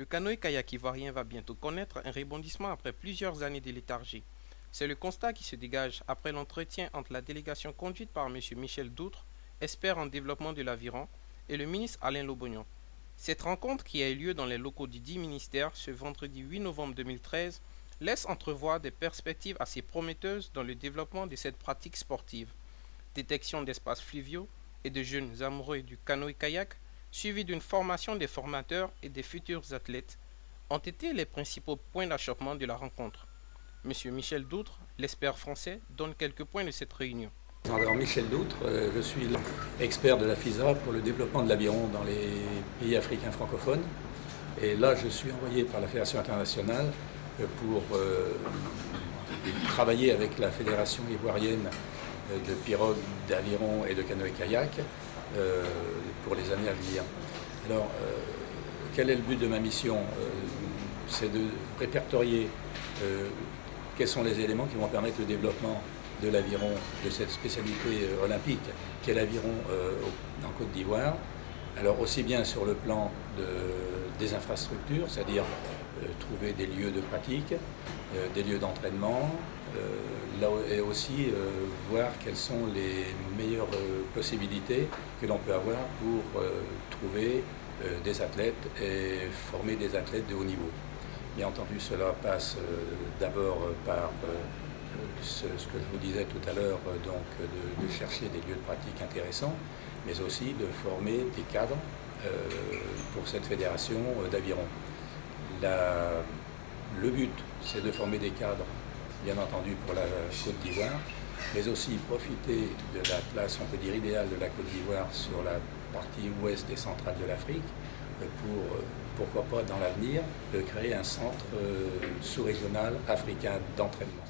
Le canoë-kayak ivoirien va bientôt connaître un rebondissement après plusieurs années de léthargie. C'est le constat qui se dégage après l'entretien entre la délégation conduite par M. Michel Doutre, expert en développement de l'aviron, et le ministre Alain Lobognon. Cette rencontre, qui a eu lieu dans les locaux du dit ministère ce vendredi 8 novembre 2013, laisse entrevoir des perspectives assez prometteuses dans le développement de cette pratique sportive. Détection d'espaces fluviaux et de jeunes amoureux du canoë-kayak, suivi d'une formation des formateurs et des futurs athlètes, ont été les principaux points d'achoppement de la rencontre. Monsieur Michel Doutre, l'expert français, donne quelques points de cette réunion. Alors Michel Doutre, je suis expert de la FISA pour le développement de l'aviron dans les pays africains francophones. Et là, je suis envoyé par la Fédération internationale pour travailler avec la Fédération ivoirienne de pirogue, d'aviron et de canoë-kayak pour les années à venir. Alors, quel est le but de ma mission? C'est de répertorier quels sont les éléments qui vont permettre le développement de l'aviron, de cette spécialité olympique qu'est l'aviron en Côte d'Ivoire. Alors aussi bien sur le plan des infrastructures, c'est-à-dire trouver des lieux de pratique, des lieux d'entraînement, et aussi voir quelles sont les meilleures possibilités que l'on peut avoir pour trouver des athlètes et former des athlètes de haut niveau. Bien entendu, cela passe d'abord par ce que je vous disais tout à l'heure, donc de chercher des lieux de pratique intéressants, mais aussi de former des cadres pour cette fédération d'aviron. Le but, c'est de former des cadres, bien entendu, pour la Côte d'Ivoire, mais aussi profiter de la place, on peut dire, idéale de la Côte d'Ivoire sur la partie ouest et centrale de l'Afrique, pour, pourquoi pas, dans l'avenir, créer un centre sous-régional africain d'entraînement.